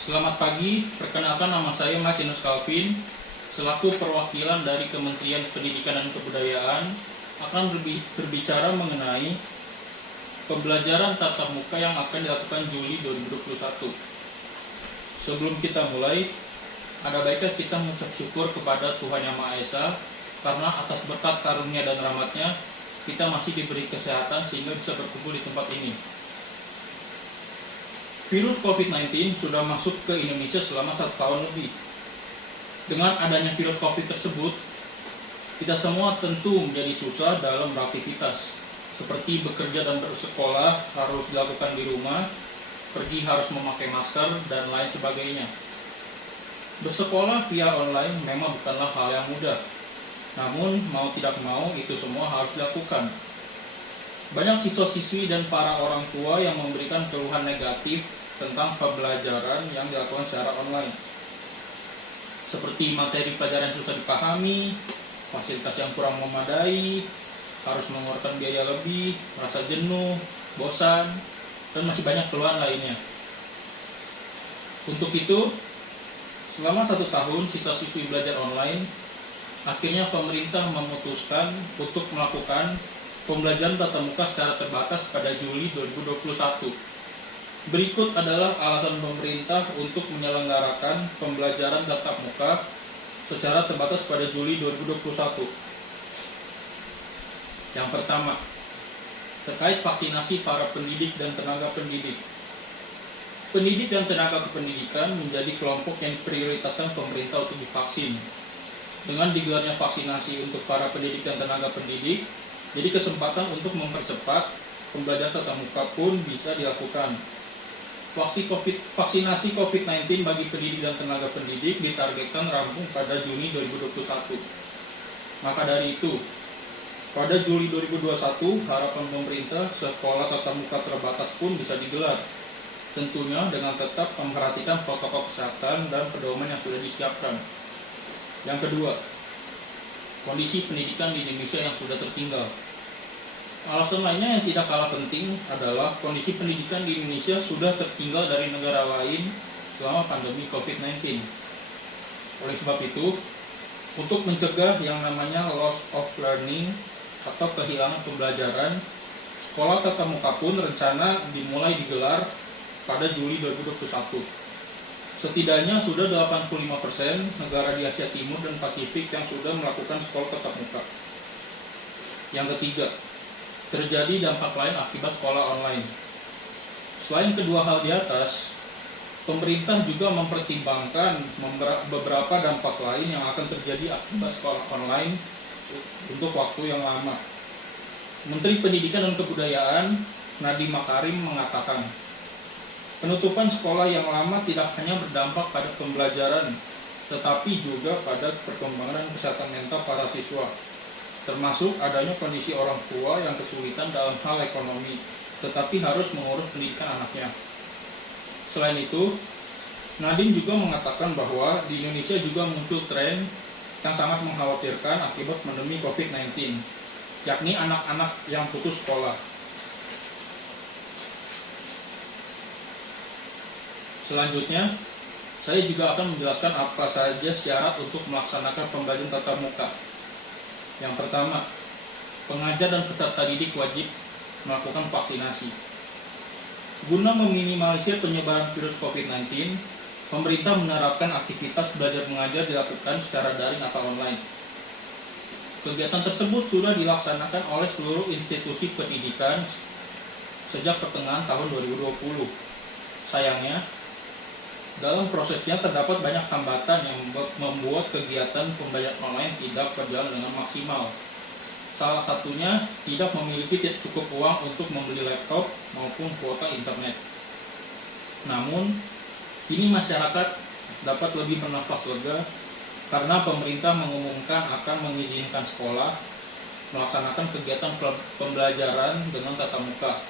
Selamat pagi, perkenalkan nama saya Martinus Calvin, selaku perwakilan dari Kementerian Pendidikan dan Kebudayaan akan berbicara mengenai pembelajaran tatap muka yang akan dilakukan Juli 2021. Sebelum kita mulai, ada baiknya kita mengucap syukur kepada Tuhan Yang Maha Esa karena atas berkat karunia dan rahmat-Nya kita masih diberi kesehatan sehingga bisa berkumpul di tempat ini. Virus COVID-19 sudah masuk ke Indonesia selama 1 tahun lebih. Dengan adanya virus COVID tersebut, kita semua tentu menjadi susah dalam beraktivitas, seperti bekerja dan bersekolah harus dilakukan di rumah, pergi harus memakai masker, dan lain sebagainya. Bersekolah via online memang bukanlah hal yang mudah, namun mau tidak mau itu semua harus dilakukan. Banyak siswa-siswi dan para orang tua yang memberikan keluhan negatif tentang pembelajaran yang dilakukan secara online, seperti materi pelajaran susah dipahami, fasilitas yang kurang memadai, harus mengeluarkan biaya lebih, merasa jenuh, bosan, dan masih banyak keluhan lainnya. Untuk itu, selama 1 tahun siswa-siswi belajar online, akhirnya pemerintah memutuskan untuk melakukan pembelajaran tatap muka secara terbatas pada Juli 2021. Berikut adalah alasan pemerintah untuk menyelenggarakan pembelajaran tatap muka secara terbatas pada Juli 2021. Yang pertama, terkait vaksinasi para pendidik dan tenaga pendidik. Pendidik dan tenaga kependidikan menjadi kelompok yang diprioritaskan pemerintah untuk divaksin. Dengan digelarnya vaksinasi untuk para pendidik dan tenaga pendidik, jadi kesempatan untuk mempercepat pembelajaran tatap muka pun bisa dilakukan. Vaksinasi COVID-19 bagi pendidik dan tenaga pendidik ditargetkan rampung pada Juni 2021. Maka dari itu, pada Juli 2021, harapan pemerintah sekolah tatap muka terbatas pun bisa digelar. Tentunya dengan tetap memperhatikan protokol kesehatan dan pedoman yang sudah disiapkan. Yang kedua, kondisi pendidikan di Indonesia yang sudah tertinggal. Alasan lainnya yang tidak kalah penting adalah kondisi pendidikan di Indonesia sudah tertinggal dari negara lain selama pandemi COVID-19. Oleh sebab itu, untuk mencegah yang namanya loss of learning atau kehilangan pembelajaran, sekolah tatap muka pun rencana dimulai digelar pada Juli 2021. Setidaknya sudah 85% negara di Asia Timur dan Pasifik yang sudah melakukan sekolah tatap muka. Yang ketiga, terjadi dampak lain akibat sekolah online. Selain kedua hal di atas, pemerintah juga mempertimbangkan beberapa dampak lain yang akan terjadi akibat sekolah online untuk waktu yang lama. Menteri Pendidikan dan Kebudayaan Nadiem Makarim mengatakan, penutupan sekolah yang lama tidak hanya berdampak pada pembelajaran, tetapi juga pada perkembangan dan kesehatan mental para siswa, termasuk adanya kondisi orang tua yang kesulitan dalam hal ekonomi, tetapi harus mengurus pendidikan anaknya. Selain itu, Nadiem juga mengatakan bahwa di Indonesia juga muncul tren yang sangat mengkhawatirkan akibat pandemi COVID-19, yakni anak-anak yang putus sekolah. Selanjutnya, saya juga akan menjelaskan apa saja syarat untuk melaksanakan pembelajaran tatap muka. Yang pertama, pengajar dan peserta didik wajib melakukan vaksinasi. Guna meminimalisir penyebaran virus COVID-19, pemerintah menerapkan aktivitas belajar mengajar dilakukan secara daring atau online. Kegiatan tersebut sudah dilaksanakan oleh seluruh institusi pendidikan sejak pertengahan tahun 2020. Sayangnya, dalam prosesnya terdapat banyak hambatan yang membuat kegiatan pembelajaran online tidak berjalan dengan maksimal. Salah satunya tidak memiliki cukup uang untuk membeli laptop maupun kuota internet. Namun, kini masyarakat dapat lebih bernafas lega karena pemerintah mengumumkan akan mengizinkan sekolah melaksanakan kegiatan pembelajaran dengan tatap muka,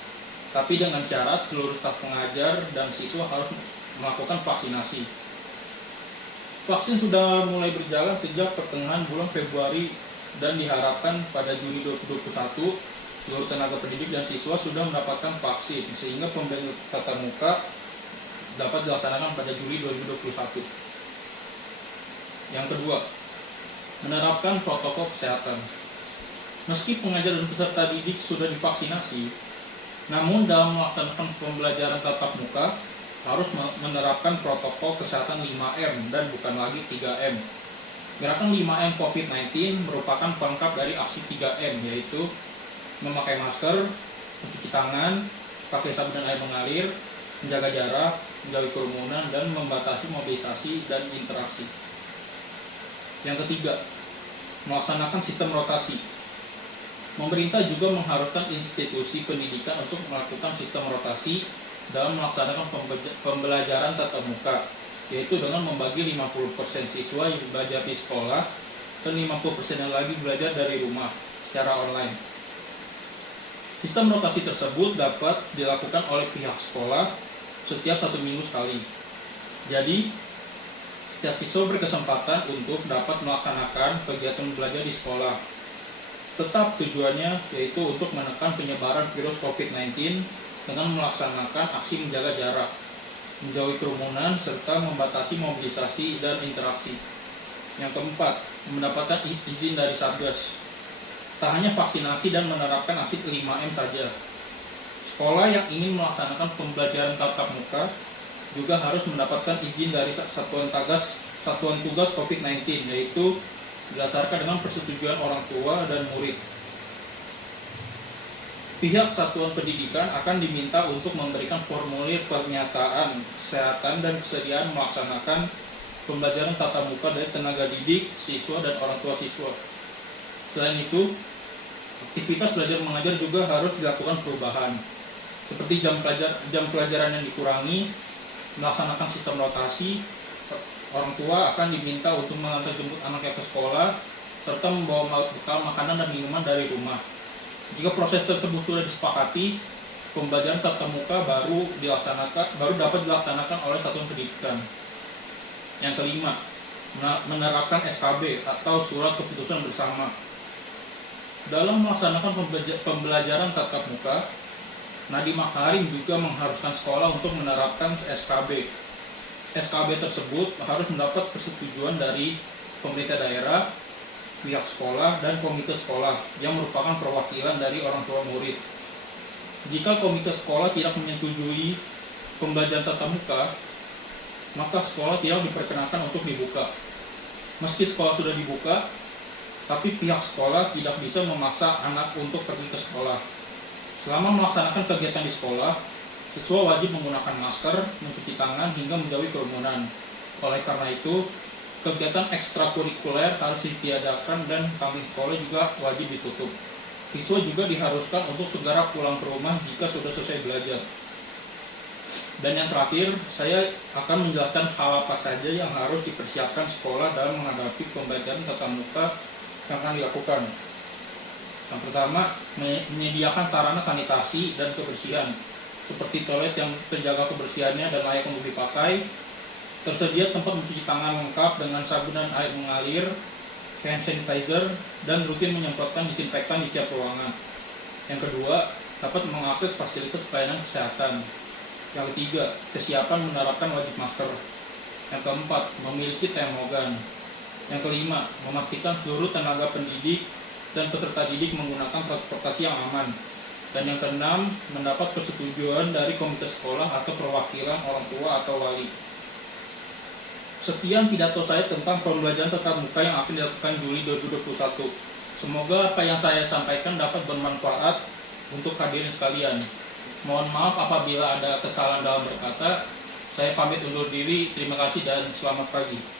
tapi dengan syarat seluruh staf pengajar dan siswa harus melakukan vaksinasi. Vaksin sudah mulai berjalan sejak pertengahan bulan Februari dan diharapkan pada Juni 2021 seluruh tenaga pendidik dan siswa sudah mendapatkan vaksin sehingga pembelajaran tatap muka dapat dilaksanakan pada Juli 2021. Yang kedua, menerapkan protokol kesehatan. Meski pengajar dan peserta didik sudah divaksinasi, namun dalam melaksanakan pembelajaran tatap muka harus menerapkan protokol kesehatan 5M dan bukan lagi 3M. Gerakan 5M COVID-19 merupakan pelengkap dari aksi 3M, yaitu memakai masker, mencuci tangan, pakai sabun dan air mengalir, menjaga jarak, menjauhi kerumunan, dan membatasi mobilisasi dan interaksi. Yang ketiga, melaksanakan sistem rotasi. Pemerintah juga mengharuskan institusi pendidikan untuk melakukan sistem rotasi dalam melaksanakan pembelajaran tatap muka, yaitu dengan membagi 50% siswa yang belajar di sekolah dan 50% yang lagi belajar dari rumah secara online. Sistem rotasi tersebut dapat dilakukan oleh pihak sekolah setiap 1 minggu sekali. Jadi, setiap siswa berkesempatan untuk dapat melaksanakan kegiatan belajar di sekolah. Tetap tujuannya yaitu untuk menekan penyebaran virus COVID-19 dengan melaksanakan aksi menjaga jarak, menjauhi kerumunan, serta membatasi mobilisasi dan interaksi. Yang keempat, mendapatkan izin dari Satgas. Tak hanya vaksinasi dan menerapkan aksi 5M saja. Sekolah yang ingin melaksanakan pembelajaran tatap muka juga harus mendapatkan izin dari Satuan Tugas COVID-19, yaitu berdasarkan dengan persetujuan orang tua dan murid. Pihak satuan pendidikan akan diminta untuk memberikan formulir pernyataan kesehatan dan kesediaan melaksanakan pembelajaran tatap muka dari tenaga didik, siswa, dan orang tua siswa. Selain itu, aktivitas belajar mengajar juga harus dilakukan perubahan, seperti jam pelajaran yang dikurangi, melaksanakan sistem rotasi. Orang tua akan diminta untuk mengantar jemput anaknya ke sekolah, serta membawa bekal makanan dan minuman dari rumah. Jika proses tersebut sudah disepakati, pembelajaran tatap muka baru dapat dilaksanakan oleh satuan pendidikan. Yang kelima, menerapkan SKB atau surat keputusan bersama. Dalam melaksanakan pembelajaran tatap muka, Nadiem Makarim juga mengharuskan sekolah untuk menerapkan SKB. SKB tersebut harus mendapat persetujuan dari pemerintah daerah, pihak sekolah, dan komite sekolah yang merupakan perwakilan dari orang tua murid. Jika komite sekolah tidak menyetujui pembelajaran tatap muka, maka sekolah tidak diperkenankan untuk dibuka. Meski sekolah sudah dibuka, tapi pihak sekolah tidak bisa memaksa anak untuk pergi ke sekolah. Selama melaksanakan kegiatan di sekolah, siswa wajib menggunakan masker, mencuci tangan, hingga menjauhi kerumunan. Oleh karena itu, kegiatan ekstrakurikuler harus ditiadakan dan kantin sekolah juga wajib ditutup. Siswa juga diharuskan untuk segera pulang ke rumah jika sudah selesai belajar. Dan yang terakhir, saya akan menjelaskan hal apa saja yang harus dipersiapkan sekolah dalam menghadapi pembelajaran tatap muka yang akan dilakukan. Yang pertama, menyediakan sarana sanitasi dan kebersihan, seperti toilet yang terjaga kebersihannya dan layak untuk dipakai, tersedia tempat mencuci tangan lengkap dengan sabun dan air mengalir, hand sanitizer, dan rutin menyemprotkan disinfektan di tiap ruangan. Yang kedua, dapat mengakses fasilitas pelayanan kesehatan. Yang ketiga, kesiapan menerapkan wajib masker. Yang keempat, memiliki termogan. Yang kelima, memastikan seluruh tenaga pendidik dan peserta didik menggunakan transportasi yang aman. Dan yang keenam, mendapat persetujuan dari komite sekolah atau perwakilan orang tua atau wali. Sekian pidato saya tentang pembelajaran tatap muka yang akan dilakukan Juli 2021. Semoga apa yang saya sampaikan dapat bermanfaat untuk hadirin sekalian. Mohon maaf apabila ada kesalahan dalam berkata. Saya pamit undur diri. Terima kasih dan selamat pagi.